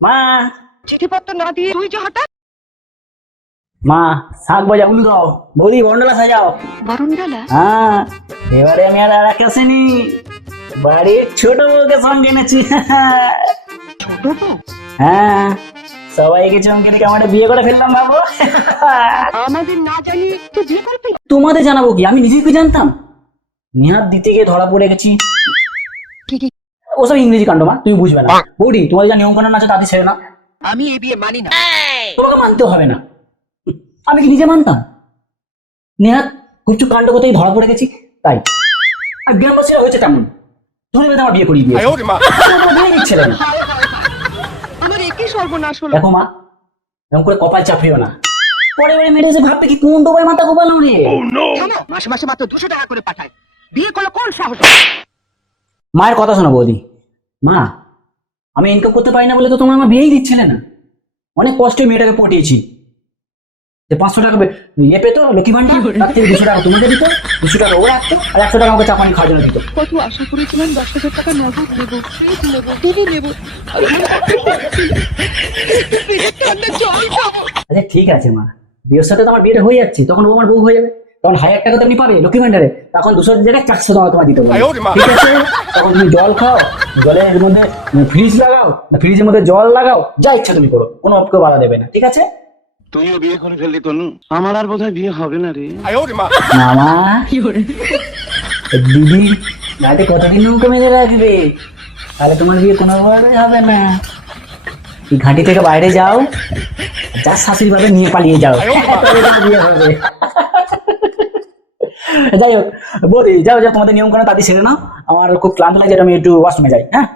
মা চিঠিপত্র না দিয়ে তুই যে হঠাৎ মা শাক ভাজা উলু দাও, বৌদি বন্ডলা সাজাও। বরণডালা হ্যাঁ, এবারে আমি আর রাখে আসিনি, বাড়ির ছোট বউকে সঙ্গে এনেছি। ছোট বউ হ্যাঁ, সবাইকে চমকে রেখে আমার বিয়ে করে ফেললাম বাবু। আমাদের না জানি তুই বিয়ে করবি? তোমাদের জানাবো কি, আমি নিজেই কি জানতাম। নেহাত দিতে গিয়ে ধরা পড়ে গেছি। কি কি? ওসব ইংরেজি কাণ্ড মা, তুমি বুঝবে না। বৌদি তোমাদের যা নিয়ম কানুন আছে তাদের ছেড়ে না, আমি এই বিয়ে মানি না। তোমাকে মানতে হবে না। আমি কি নিজে মানতাম? নেহাত কিছু কাণ্ড করতেই ধরা পড়ে গেছি, তাই। আর গ্রামবাসীরা হয়েছে তেমন, ধরে বেঁধে আমার বিয়ে করিয়ে দিয়েছে। আমার বিয়ে দিচ্ছিল না। আমার একই সর্বনাশ হলো। দেখো মা, এরকম করে কপাল চাপড়িও না, পরে পরে মেরে এসে ভাববে কি কোন ডোবায় মাথা কোপালাম রে। জানো মাসে মাসে মাত্র 200 টাকা করে পাঠায়, বিয়ে করলে কোন সাহস? মায়ের কথা শোনো বৌদি। মা, আমি ইনকাম করতে পারি না বলে তো তোমার আমার বিয়েই দিচ্ছিলে না। অনেক কষ্টে মেয়েটাকে পটিয়েছি, যে 500 টাকা ইয়ে পেতো লক্ষ্মী ভান্ডার, তার থেকে 200 টাকা তোমাকে দিত, 200 টাকা ও রাখতো, আর 100 টাকা আমাকে চা পানি খাওয়ার জন্য দিত। কত আশা করেছিলাম 10,000 টাকা নগদ নেবো, ফ্রিজ নেবো, টিভি নেবো। আচ্ছা ঠিক আছে মা, বিয়ের সাথে তো আমার বিয়েটা হয়ে যাচ্ছে, তখন ও আমার বউ হয়ে যাবে, তখন 1000 টাকা তো আপনি পাবে লক্ষ্মী ভান্ডারে, তখন 200 জায়গায় 400 টাকা তোমার দিতে হবে। ঠিক আছে, তখন তুমি জল খাও, জলের মধ্যে ফ্রিজ লাগাও, না ফ্রিজের মধ্যে জল লাগাও, যা ইচ্ছা তুমি করো, কোনো কেউ বাধা দেবে না। ঠিক আছে? তুইও বিয়ে করে ফেললি তনু, আমার আর বোধহয় বিয়ে হবে না রে। মামা দিদি রাতে কতদিন নৌকো মেরে রাখবে, তাহলে তোমার বিয়ে কোনোভাবে হবে না। এই ঘাঁটি থেকে বাইরে যাও, যার শাশুড়ি ভাবে নিয়ে পালিয়ে যাও, তবে তোমার বিয়ে হবে। যাই হোক বৌদি, যাও যাও, তোমাদের নিয়ম কানুন তাদের সেরে নাও, আমার খুব ক্লান্ত লাগে, আমি একটু ওয়াশরুমে যাই। হ্যাঁ।